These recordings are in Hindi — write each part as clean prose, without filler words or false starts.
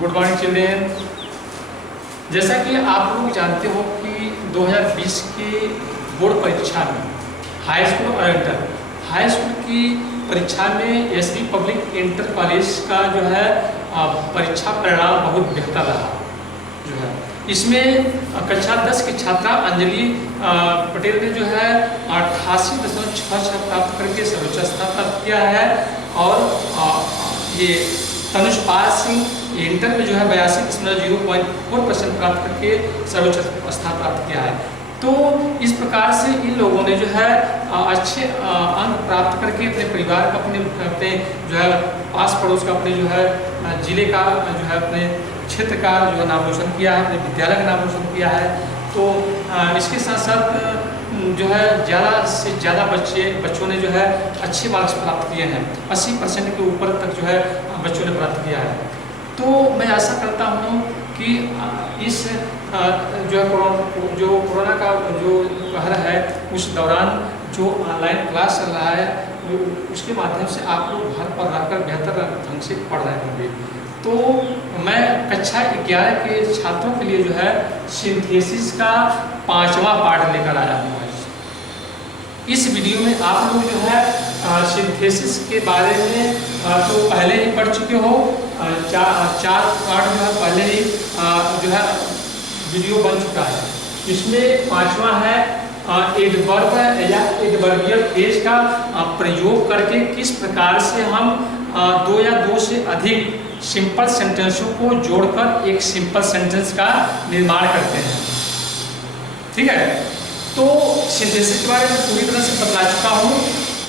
Good morning children. जैसा कि आप लोग जानते हो कि 2020 की बोर्ड परीक्षा में हाई स्कूल और इंटर हाई स्कूल की परीक्षा में एसबी पब्लिक इंटर कॉलेज का जो है परीक्षा परिणाम बहुत बेहतर रहा। जो है इसमें कक्षा 10 की छात्रा अंजलि पटेल ने जो है 88.66 प्राप्त करके सर्वोच्च स्थान प्राप्त किया है और ये तनुष पाल सिंह इंटर में जो है 82.04% प्राप्त करके सर्वोच्च स्थान प्राप्त किया है। तो इस प्रकार से इन लोगों ने जो है अच्छे अंक प्राप्त करके अपने परिवार का अपने जो है पास पड़ोस का अपने जो है जिले का जो है अपने क्षेत्र का जो है नाम रोशन किया है, अपने विद्यालय का नाम रोशन किया है। तो इसके साथ साथ जो है ज़्यादा से ज़्यादा बच्चों ने जो है अच्छे मार्क्स प्राप्त किए हैं। 80% के ऊपर तक जो है बच्चों ने प्राप्त किया है। तो मैं आशा करता हूँ कि इस जो है कोरोना का जो कहर है उस दौरान जो ऑनलाइन क्लास चल रहा है उसके माध्यम से आप लोग घर पर रहकर बेहतर ढंग से पढ़ रहे होंगे। तो मैं कक्षा 11 के छात्रों के लिए जो है सिंथेसिस का 5वां पार्ट लेकर आया हूँ। इस वीडियो में आप लोग जो है सिंथेसिस के बारे में तो पहले ही पढ़ चुके हो। चार पार्ट जो है पहले ही जो है वीडियो बन चुका है। इसमें 5वां है एडवर्ब या एडवर्बियल फ्रेज का प्रयोग करके किस प्रकार से हम 2 या 2 से अधिक सिंपल सेंटेंसों को जोड़कर एक सिंपल सेंटेंस का निर्माण करते हैं। ठीक है, तो सिंथेसिस के बारे में पूरी तरह से बता चुका हूँ।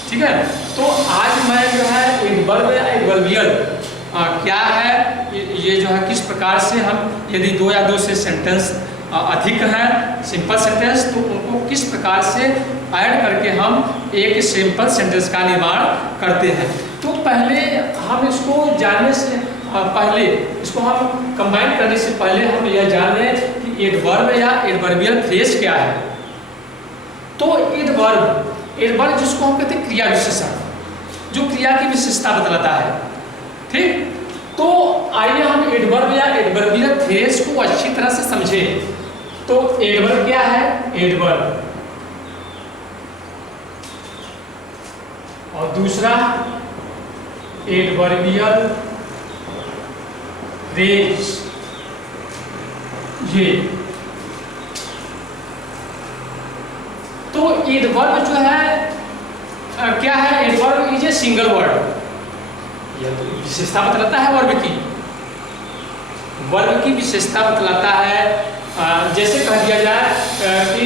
ठीक है, तो आज मैं जो है एडवर्ब या एडवर्बियल क्या है ये जो है किस प्रकार से हम यदि 2 या 2 से सेंटेंस अधिक हैं सिंपल सेंटेंस तो उनको किस प्रकार से ऐड करके हम एक सिंपल सेंटेंस का निर्माण करते हैं। तो पहले हम इसको जानने से पहले इसको हम कंबाइन करने से पहले हम यह जान लें कि एडवर्ब या एडवर्बियल फ्रेज क्या है। तो एडवर्ब जिसको हम कहते हैं क्रिया विशेषण, जो क्रिया की विशेषता बतलाता है। ठीक, तो आइए हम एडवर्ब या एडवर्बियल फ्रेज को अच्छी तरह से समझें। तो एडवर्ब क्या है? एडवर्ब और दूसरा एडवर्बियल फ्रेज। ये तो एडवर्ब जो है क्या है? Adverb is a single word. यह तो विशेषता बतलाता है वर्ब की विशेषता बतलाता है। जैसे कह दिया जाए कि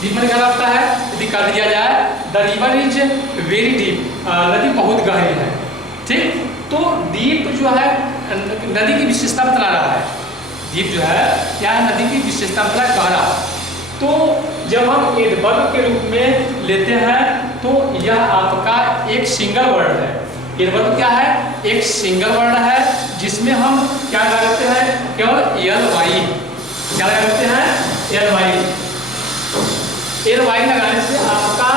डीप में क्या होता है? यदि कह दिया जाए the river is very deep, नदी बहुत गहरी है। ठीक, तो डीप जो है नदी की विशेषता बतला रहा है। डीप जो है क्या है? नदी की विशेषता बतला गहरा। तो जब हम एडवर्ब के रूप में लेते हैं तो यह आपका एक सिंगल वर्ड है। एडवर्ब क्या है? एक सिंगल वर्ड है जिसमें हम क्या लगाते हैं? केवल ly। क्या लगाते हैं? ly लगाने से आपका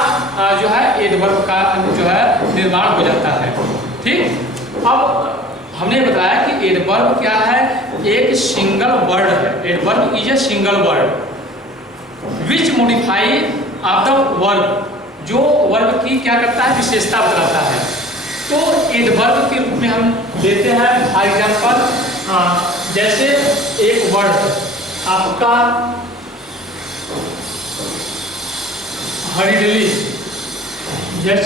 जो है एडवर्ब का जो है निर्माण हो जाता है। ठीक, अब हमने बताया कि एडवर्ब क्या है? एक सिंगल वर्ड है। Adverb is a single word which modify of the verb, जो वर्ब की क्या करता है? विशेषता बतलाता है। तो एडवर्ब के रूप में हम लेते हैं फॉर एग्जाम्पल जैसे एक वर्ड आपका हरीडली, HURRIDLY।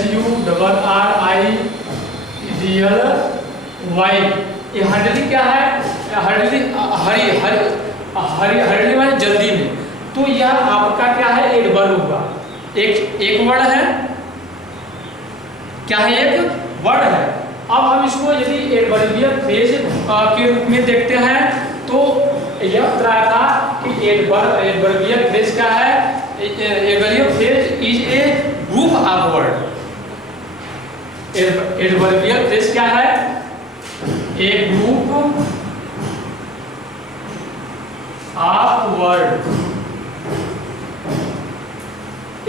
ये हरीडली क्या है? हरीडली माने जल्दी में। तो यह आपका क्या है? एडवर्ब हुआ। एक वर्ड है, क्या है? एक वर्ड है। अब हम इसको यदि एडवर्बियल फ्रेज के रूप में देखते हैं तो यह बता था कि एडवर्बियल फ्रेज क्या है? Adverbial phrase is a group of word. Adverbial phrase क्या है? A group of word.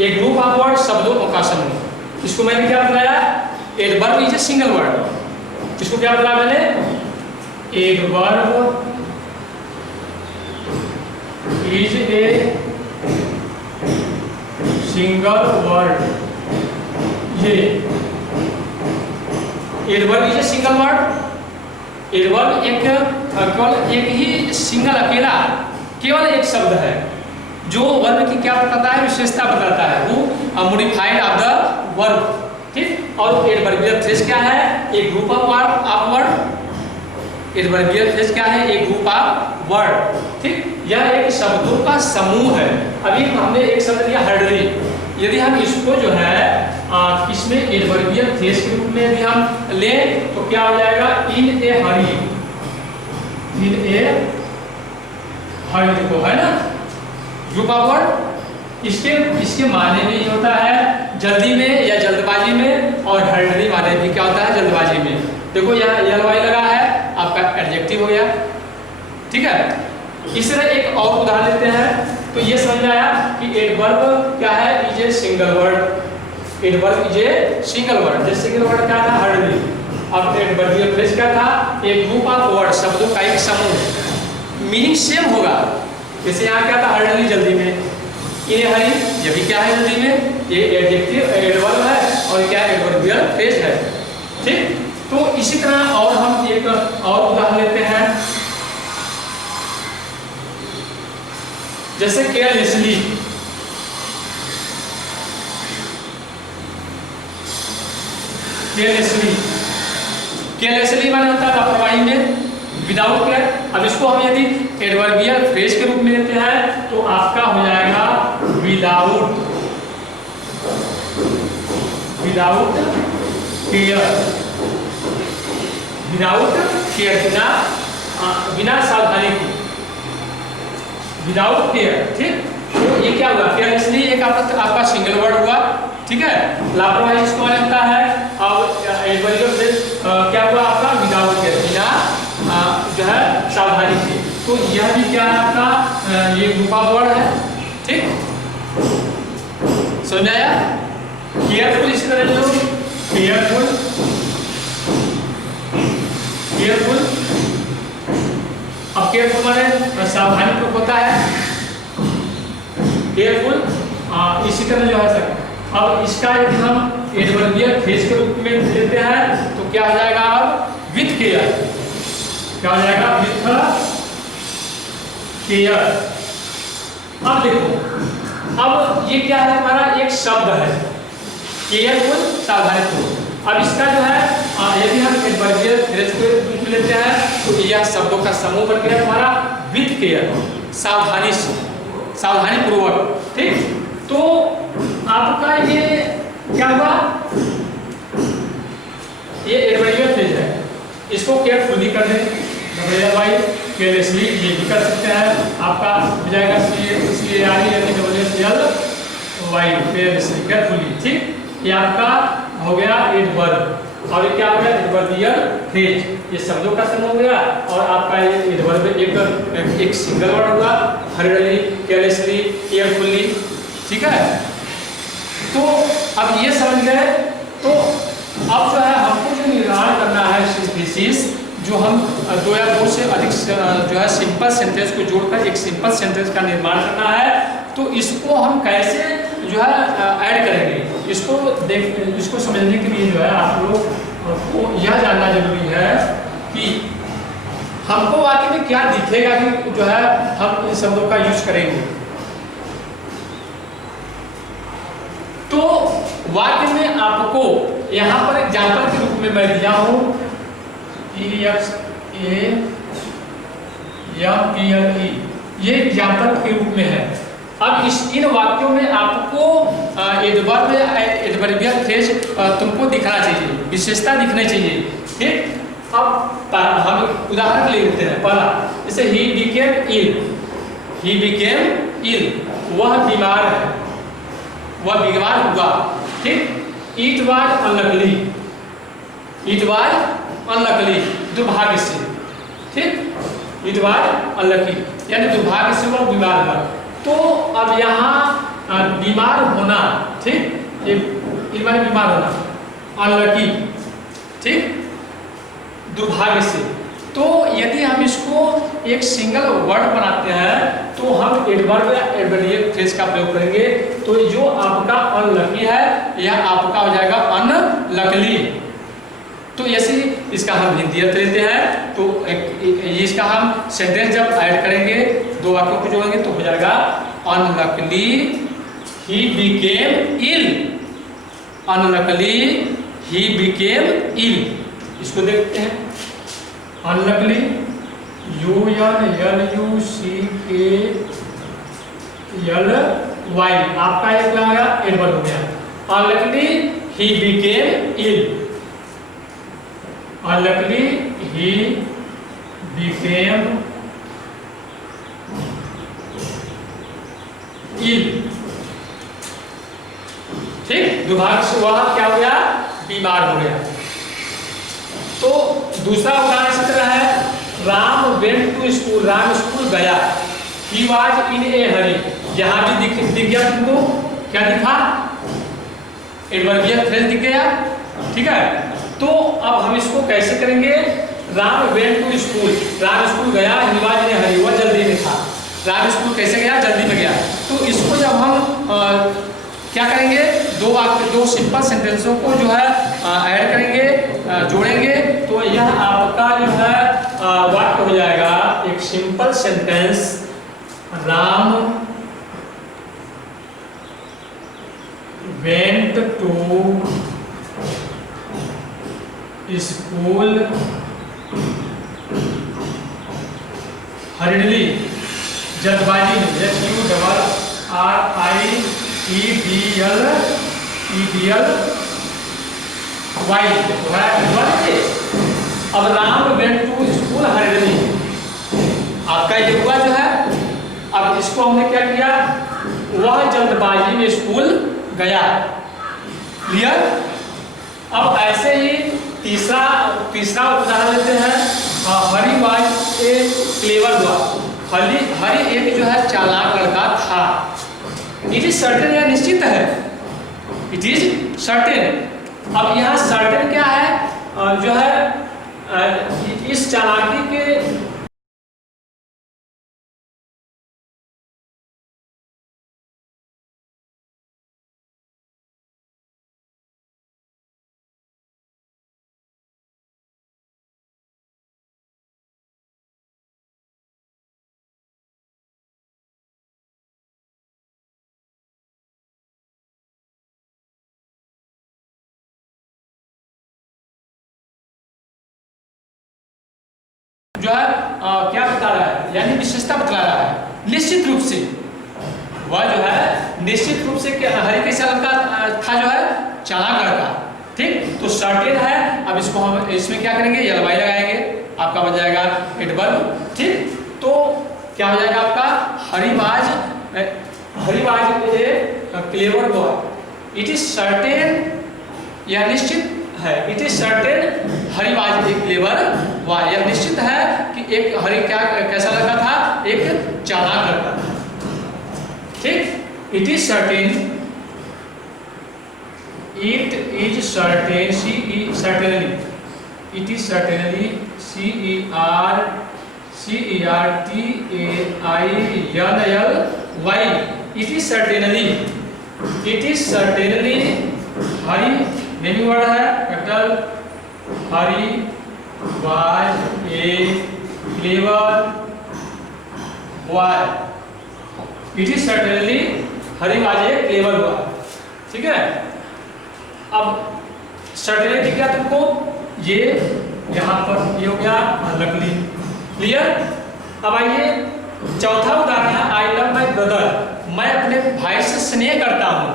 एक ग्रुप ऑफ वर्ड, शब्दों का समूह। इसको मैंने क्या बताया? Adverb is a single word. इसको क्या बोला मैंने? Adverb is a single word. ये adverb is a single word. Adverb केवल एक ही सिंगल अकेला केवल एक शब्द है जो वर्ब की क्या बताता है? विशेषता बताता है। वो मॉडिफाइड ऑफ द वर्ब, ठीक। और एडवर्बियल फ्रेज क्या है? एक group of word. Adverbial phrase क्या है? एक ग्रुप ऑफ वर्ड, ठीक। यह एक शब्दों का समूह है। अभी हमने एक शब्द लिया हर्डली। यदि हम इसको जो है इसमें एडवर्बियल फ्रेज के रूप में यदि हम लें तो क्या हो जाएगा? इन ए हरी। इन ए हरी देखो है ना, ग्रुप ऑफ वर्ड। इसके माने में ये होता है जल्दी में या जल्दबाजी में, और हर्डली माने भी क्या होता है? जल्दबाजी में। देखो यहाँ एलवाई लगा है, आपका एडजेक्टिव हो गया, ठीक है। इस तरह एक और उदाहरण लेते हैं तो ये समझ में आया कि एडवर्ब क्या है? Is a single word. Adverb is a single word. जैसे सिंगल वर्ड क्या था? हर्डली। अब एडवर्बियल फ्रेज क्या था? एक ग्रुप ऑफ वर्ड, शब्दों का एक समूह। मीनिंग सेम होगा। जैसे यहाँ क्या था? हर्डली जल्दी में। इन्हें हरी ये भी क्या है? जल्दी में। ये एडजेक्टिव एडवर्ब है और क्या एडवर्बियल फ्रेज है, ठीक। तो इसी तरह और हम एक और उदाहरण लेते हैं, जैसे केयरलेसली। केयरलेसली माने होता है लापरवाही में, विदाउट केयर। अब इसको हम यदि एडवर्बियल फ्रेज के रूप में लेते हैं तो आपका हो जाएगा विदाउट केयर। विदाउट केयर, बिना सावधानी के, विदाउट केयर, ठीक। तो ये क्या हुआ? केयरलेसली एक आपका सिंगल वर्ड हुआ, ठीक है। लापरवाही इसको माने होता है। अब एडवर्बियल फ्रेज क्या हुआ आपका? विदाउट केयर, बिना जो है सावधानी के। तो यह भी क्या है आपका? ये ग्रुप ऑफ वर्ड है, ठीक। समझ आया? केयरफुल इसी तरह जो केयरफुल अब केयरफुल माने सावधानी पूर्वक होता है, केयरफुल। इसी तरह जो है सर, अब इसका यदि हम एडवर्बियल फ्रेज के रूप में लेते हैं तो क्या हो जाएगा? अब विथ केयर। क्या हो जाएगा? With care. अब देखो, अब ये क्या है? हमारा एक शब्द है केयरफुल, सावधानीपूर्वक। अब इसका जो है यदि हम एडवर्बियल फ्रेज को लेते हैं तो यह शब्दों का समूह बन गया हमारा विथ केयर, सावधानीपूर्वक, ठीक। तो आपका ये क्या हुआ? ये एडवर्बियल फ्रेज है। इसको केयरफुली कर दें, भाई केयरलेसली ये भी कर सकते हैं। आपका हो जाएगा केयरफुली, ठीक। ये आपका हो गया एडवर्ब। और ये क्या हो गया? Adverbial phrase. ये शब्दों का समूह हो गया और आपका ये एडवर्ब एक सिंगल वर्ड हुआ, हर्डली, केयरलेसली, केयरफुली, ठीक है। तो अब ये समझ गए। तो अब जो है हमको जो निर्माण करना है सिंथेसिस, जो हम दो या दो से अधिक जो है सिंपल सेंटेंस को जोड़कर एक सिंपल सेंटेंस का निर्माण करना है। तो इसको हम कैसे जो है ऐड करेंगे, इसको समझने के लिए जो है आप लोग को यह जानना जरूरी है कि हमको वाक्य में क्या दिखेगा कि जो है हम इन शब्दों का यूज करेंगे। तो वाक्य में आपको यहाँ पर एग्जाम्पल के रूप में मैं दिया हूँ EXAMPLE, ये एग्जाम्पल के रूप में है। अब इन वाक्यों में आपको एडवर्बियल फ्रेज तुमको दिखना चाहिए, विशेषता दिखनी चाहिए, ठीक। अब हम उदाहरण ले लेते हैं। पहला जैसे ही बिकेम इल, वह बीमार है, वह बीमार हुआ, ठीक। इट वाज अनलकली, दुर्भाग्य से, ठीक। इट वाज अनलकी यानी दुर्भाग्य से वह बीमार हुआ। तो अब यहाँ बीमार होना, ठीक, ये बीमार होना, अनलकी, ठीक, दुर्भाग्य से। तो यदि हम इसको एक सिंगल वर्ड बनाते हैं तो हम एडवर्ब या एडवर्बियल फ्रेज का प्रयोग करेंगे। तो जो आपका अनलकी है यह आपका हो जाएगा अनलकली। तो ऐसे इसका हम हिंदी अर्थ लेते हैं। तो इसका हम सेंटेंस जब ऐड करेंगे, दो वाक्यों को जोड़ेंगे तो हो जाएगा unluckily he became ill, unluckily he became ill. इसको देखते हैं, अनलकली UNLUCKLY, आपका एक क्या हो गया, एडवर्ब हो गया। Unluckily he became ill, unluckily he became ill, ठीक, दुर्भाग्य से वह क्या हो गया, बीमार हो गया। तो दूसरा उदाहरण इसी तरह है, Ram went to school, Ram school गया। ही वाज इन ए हरी, यहाँ भी दिख गया तुमको, क्या दिखा, एडवर्बियल फ्रेज दिख गया, ठीक है। तो अब हम इसको कैसे करेंगे, Ram went to school, Ram school गया, ही वाज इन ए हरी, वह जल्दी में था। राम स्कूल कैसे गया, जल्दी में गया। तो इसको जब हम क्या करेंगे, दो सिंपल सेंटेंसों को जो है ऐड करेंगे, जोड़ेंगे, तो यह आपका जो है वाक्य हो जाएगा एक simple sentence, Ram went to school hurriedly, जल्दबाजी में, SURRIEDLY। अब Ram went to school hurriedly, आपका ये हुआ जो है। अब इसको हमने क्या किया, वह जल्दबाजी में स्कूल गया, क्लियर। अब ऐसे ही तीसरा उदाहरण लेते हैं, हरी वाज ए क्लेवर बॉय, हरी एक जो है चालाक लड़का था। इट इज सर्टेन, या निश्चित है, इट इज सर्टेन। अब यहाँ सर्टेन क्या है, जो है इस चालाकी के जो है क्या बता रहा है, यानी विशेषता बतला रहा है। निश्चित रूप से वह जो है निश्चित रूप से हरी कैसा लड़का था, जो है चालाक लड़का, ठीक। तो सर्टेन है। अब इसको हम इसमें क्या करेंगे, एलवाई लगाएंगे, आपका बन जाएगा एडवर्ब, ठीक। तो क्या हो जाएगा आपका, Hari was a clever boy, it is certain, यह निश्चित है, it is certain Hari was a clever boy, यह निश्चित है कि एक हरी क्या कैसा लड़का था, एक चालाक लड़का था, ठीक। It is certain, it is certain, certainly, it is certainly, CERTAINLY, it is certainly, it is certainly Hari, naming word है capital, Hari was a clever boy, it is certainly Hari was a clever boy, ठीक है। अब सर्टेनली दिख गया तुमको, ये यहाँ पर ये हो गया लकली, क्लियर। अब आइए चौथा उदाहरण है, आई लव माई ब्रदर, मैं अपने भाई से स्नेह करता हूँ।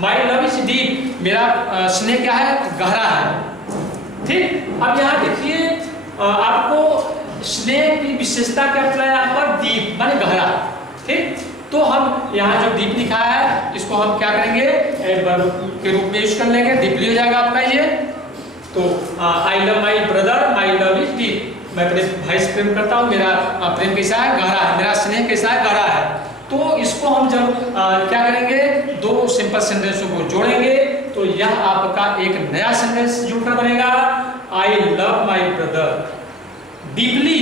माई लव इज डीप, मेरा स्नेह क्या है, गहरा है, ठीक। अब यहाँ देखिए आपको स्नेह की विशेषता क्या बताया, यहाँ पर डीप माने गहरा, ठीक। तो हम यहाँ जो डीप लिखा है इसको हम क्या करेंगे, एडवर्ब के रूप में यूज कर लेंगे, डीपली हो जाएगा आपका ये। तो आई love my brother, my love is deep, मैं अपने भाई से प्रेम करता हूँ, मेरा प्रेम कैसा है, गहरा है, मेरा स्नेह कैसा है, गहरा है। तो इसको हम जब क्या करेंगे, दो सिंपल सेंटेंसों को जोड़ेंगे तो यह आपका एक नया सेंटेंस जुड़कर बनेगा। आई love my brother deeply.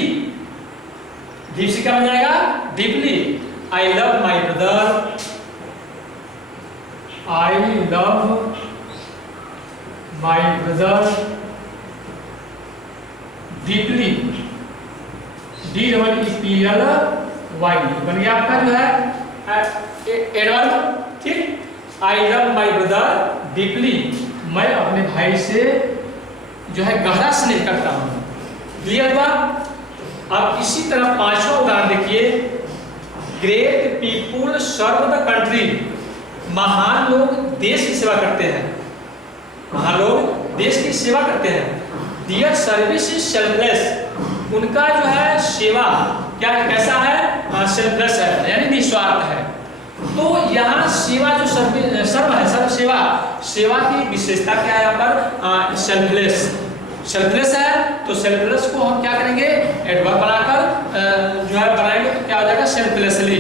Deep से क्या बन जाएगा? Deeply. I love my brother, I love my brother deeply. DEEPLY बन गया आपका जो है एडवर्ब। ठीक, आई लव माई ब्रदर डीपली, मैं अपने भाई से जो है गहरा स्नेह करता हूँ। क्लियर बात? अब इसी तरह पांचवा उदाहरण देखिए। Great people serve the country. महान लोग देश की सेवा करते हैं। महान लोग देश की सेवा करते हैं। दियर सर्विस इज सेल्फलेस। उनका जो है सेवा क्या कैसा है? सेल्फलेस है, यानी निस्वार्थ है। तो यहाँ सेवा जो सर्व है, सर्व सेवा, सेवा की विशेषता क्या है? यहाँ पर सेल्फलेस। सेल्फलेस है तो सेल्फलेस को हम क्या करेंगे? एडवर्ब बनाकर जो है बनाएंगे तो क्या हो जाएगा? सेल्फलेसली।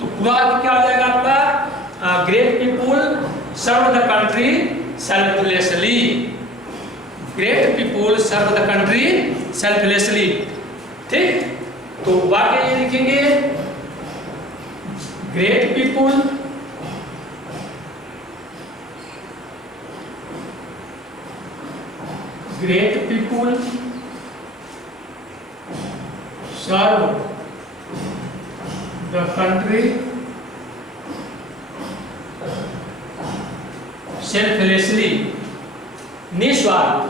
तो पूरा क्या हो जाएगा आपका? Great people serve the country selflessly. Great people serve the country selflessly. ठीक, तो वाक्य ये लिखेंगे। Great people great people serve the country selflessly, निस्वार्थ,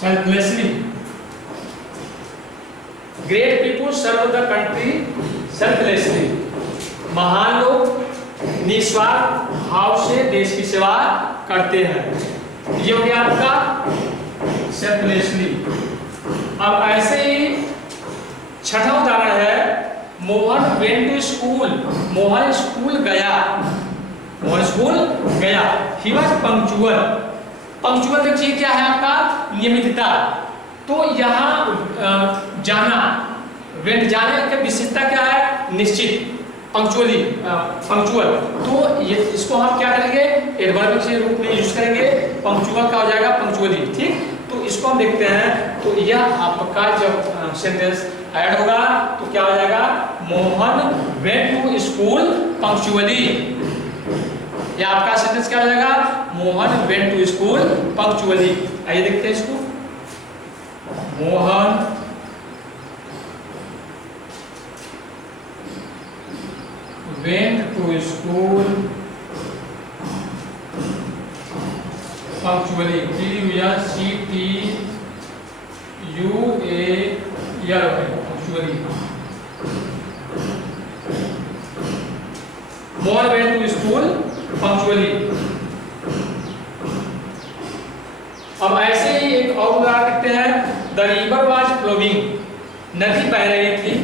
selflessly. Great people serve the country selflessly. महान लोग निस्वार्थ भाव से देश की सेवा करते हैं। ये हो गया आपका सेल्फलेसली। अब ऐसे ही छठा उदाहरण है। Mohan went to school. Mohan school गया। मोहन स्कूल गया। He was punctual. पंक्चुअल देखिए क्या है आपका? नियमितता। तो यहाँ जाना, वेंट जाने की विशेषता क्या है? निश्चित, पंक्चुअली, पंक्चुअल। तो ये इसको हम क्या करेंगे? एडवर्ब के रूप में यूज करेंगे। पंक्चुअल का हो जाएगा पंक्चुअली। ठीक, तो इसको हम देखते हैं। तो यह आपका जब सेंटेंस ऐड होगा तो क्या हो जाएगा? Mohan went to school punctually. यह आपका सेंटेंस क्या हो जाएगा? Mohan went to school punctually. आइए देखते हैं इसको। Mohan went to school punctually. Punctually. Mohan went to school punctually. अब ऐसे ही एक और उदाहरण देखते हैं। The river was flowing. नदी बह रही थी।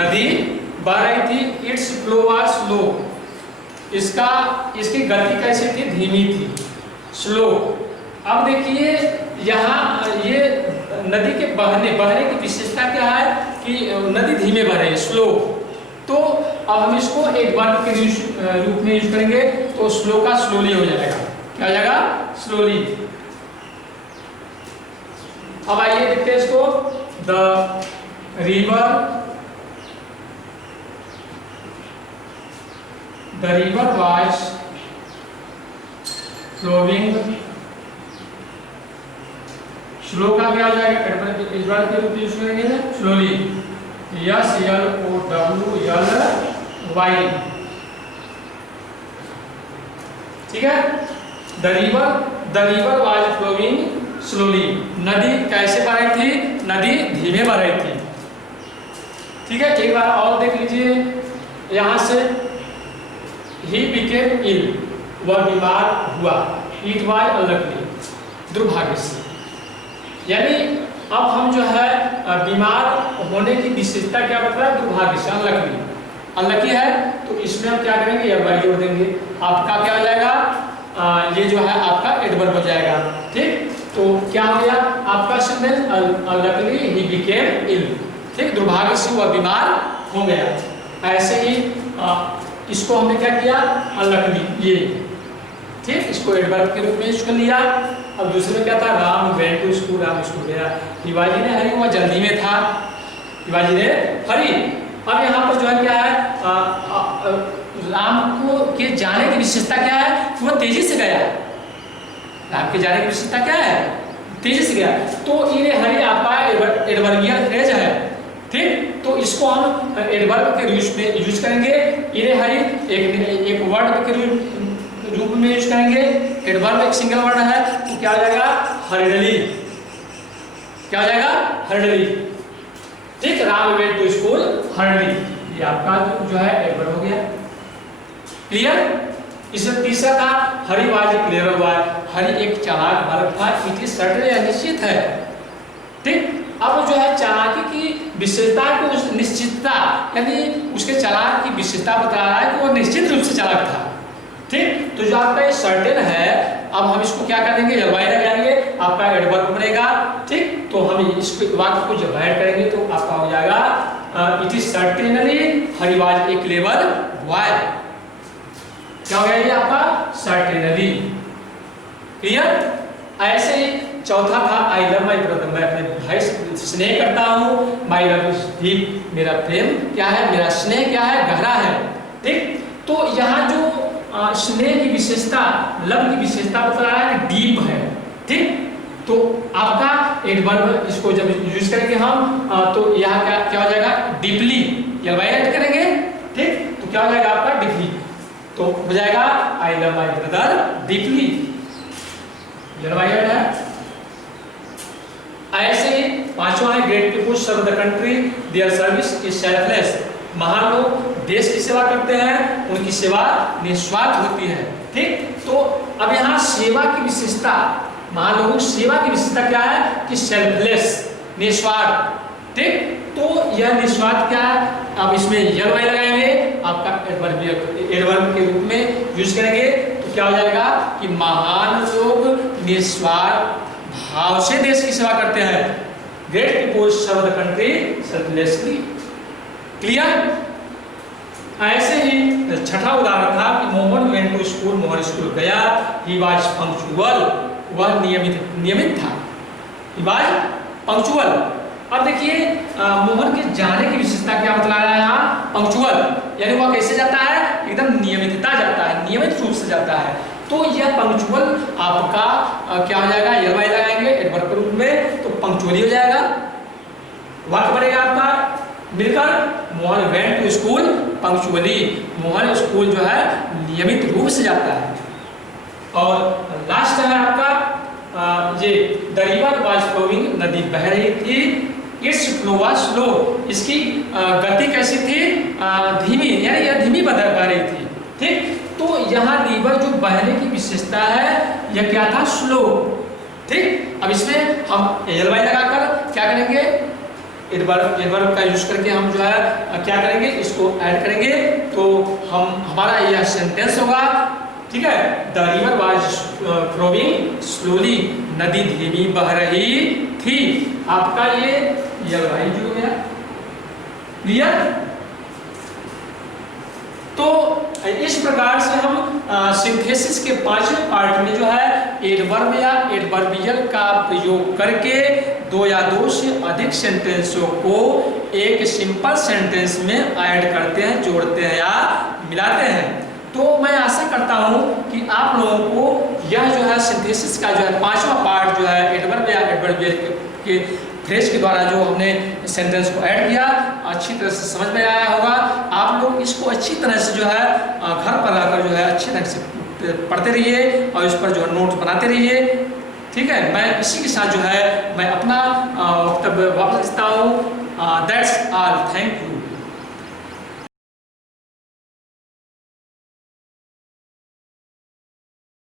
नदी बह रही थी। Its flow was slow. इसकी गति कैसी थी? धीमी थी, स्लो। अब देखिए यहाँ ये नदी के बहने की विशेषता क्या है? कि नदी धीमे बह रही है, स्लो। तो अब हम इसको एक वर्ब के रूप में यूज करेंगे तो स्लो का स्लोली हो जाएगा। क्या हो जाएगा? स्लोली। अब आइए देखते हैं इसको। The river was flowing. Slow का क्या हो जाएगा? एडवर्ब के रूप में यूज करेंगे स्लोली। SLOWLY। ठीक है। The river was flowing slowly. नदी कैसे बह रही थी? नदी धीमे बह रही थी। ठीक है, एक बार और देख लीजिए यहां से। ही बिकेम इल। वह बीमार हुआ। It was unlucky. दुर्भाग्य से। यानी अब हम जो है बीमार होने की विशेषता क्या बता रहा है? दुर्भाग्य से, अनलकी। अनलकी है तो इसमें हम क्या करेंगे? या वाई जोड़ देंगे। आपका क्या हो जाएगा? ये जो है आपका एडवर्ब हो जाएगा। ठीक, तो क्या हो गया आपका सेंटेंस, लकली ही बिकेम इल, ठीक, दुर्भाग्य से वह बीमार हो गया। ऐसे ही इसको हमने क्या किया, अनलकली, ये ठीक, इसको एडवर्ब के रूप में इसको लिया। अब दूसरे में क्या था, Ram went to school, Ram school गया। शिवाजी ने हरी, वह जल्दी में था, शिवाजी ने हरी। अब यहाँ पर जो है क्या है, राम को के जाने की विशेषता क्या है, वह तेजी से गया। राम के जाने की विशेषता क्या है, तेजी से गया। तो ये हरी आपका एडवर्बियल फ्रेज है, ठीक। तो इसको हम एडवर्ब के रूप में यूज करेंगे। ये हरी एक वर्ड के रूप में यूज करेंगे। एडवर्ब एक सिंगल वर्ड है, तो क्या हो जाएगा, हरिडली, क्या हो जाएगा, हरिडली, ठीक। Ram went to school hurriedly, ये आपका जो है एडवर्ब हो गया। क्लियर। इसमें तीसरा था हरी वाज ए क्लियर बॉय, हरी एक चालाक बालक था। इट इज सर्टेन, निश्चित है, ठीक। अब जो है चालाकी की विशेषता को, उस निश्चितता, यानी उसके चालाक की विशेषता बता रहा है कि वो निश्चित रूप से चालाक था, ठीक। तो जो आपका ये सर्टेन है, अब हम इसको क्या करेंगे, जलवायु लगाएंगे, आपका एडवर्ब बनेगा, ठीक। तो हम इसको वाक्य को जब ऐड करेंगे तो आपका हो जाएगा it is certainly Hari was a clever boy, क्या हो गया ये आपका, सर्टेनली। क्लियर। ऐसे ही चौथा था आई लव माई ब्रदर, मैं अपने भाई से स्नेह करता हूँ। माई लव इज डीप, मेरा प्रेम क्या है, मेरा स्नेह क्या है, गहरा है, ठीक। तो यहाँ जो स्नेह की विशेषता, लव की विशेषता बता रहा है, डीप है, ठीक। तो आपका एडवर्ब इसको जब यूज करेंगे हम तो यहाँ क्या हो जाएगा, डीपली, जलवायु ऐड करेंगे, ठीक। तो क्या हो जाएगा आपका, डीपली, तो हो जाएगा I love my brother deeply, जलवायु ऐड है। ऐसे ही पांचवा है great people serve the country, their service is selfless, महान लोग देश की सेवा करते हैं, उनकी सेवा निस्वार्थ होती है, ठीक। तो अब यहाँ सेवा की विशेषता, महान लोगों की सेवा की विशेषता क्या है कि सेल्फलेस, निस्वार्थ, ठीक। तो यह निस्वार्थ क्या है, अब इसमें जलवायु लगाएंगे, आपका एडवर्ब के रूप में यूज करेंगे, तो क्या हो जाएगा कि महान लोग निस्वार्थ भाव से देश की सेवा करते हैं। Great people serve the country selflessly. Clear. ऐसे ही छठा उदाहरण था कि Mohan went to school, Mohan school गया। ही वाज पंक्चुअल, वह नियमित था। He was punctual. अब देखिए मोहन के जाने की विशेषता क्या बतला रहा है यहाँ, पंक्चुअल, यानी वह कैसे जाता है, एकदम नियमितता जाता है, नियमित रूप से जाता है। तो यह पंक्चुअल आपका क्या हो जाएगा, जलवायु लगाएंगे एडवर्ब के रूप में, तो पंक्चुअली हो जाएगा। वाक्य बनेगा आपका मिलकर, Mohan went to school punctually, Mohan school जो है नियमित रूप से जाता है। और लास्ट है आपका ये द रिवर वाज फ्लोइंग, नदी बह रही थी। इट्स फ्लो वाज स्लो, इसकी गति कैसी थी, धीमी, यानी यह धीमी बह रही थी, ठीक। तो यहाँ रिवर जो बहने की विशेषता है, यह क्या था, स्लो, ठीक। अब इसमें हम जलवायु लगाकर क्या करेंगे, एडवर्ब का यूज करके हम जो है क्या करेंगे, इसको ऐड करेंगे, तो हमारा यह सेंटेंस होगा, ठीक है। The river was flowing slowly, नदी धीमी बह रही थी। आपका ये जलवायु जो गया। क्लियर। तो इस प्रकार से हम सिंथेसिस के पांचवें पार्ट में जो है एडवर्ब या एडवर्बियल का प्रयोग करके दो या दो से अधिक सेंटेंसों को एक सिंपल सेंटेंस में ऐड करते हैं, जोड़ते हैं या मिलाते हैं। तो मैं आशा करता हूं कि आप लोगों को यह जो है सिंथेसिस का जो है पांचवा पार्ट जो है एडवर्ब या एडवर्बियल के फ्रेज के द्वारा जो हमने सेंटेंस को ऐड किया, अच्छी तरह से समझ में आया होगा। आप लोग इसको अच्छी तरह से जो है घर पर आकर जो है अच्छी तरह से पढ़ते रहिए और इस पर जो है नोट बनाते रहिए, ठीक है। मैं इसी के साथ जो है मैं अपना वक्तव्य वापस देता हूँ। That's all, thank you.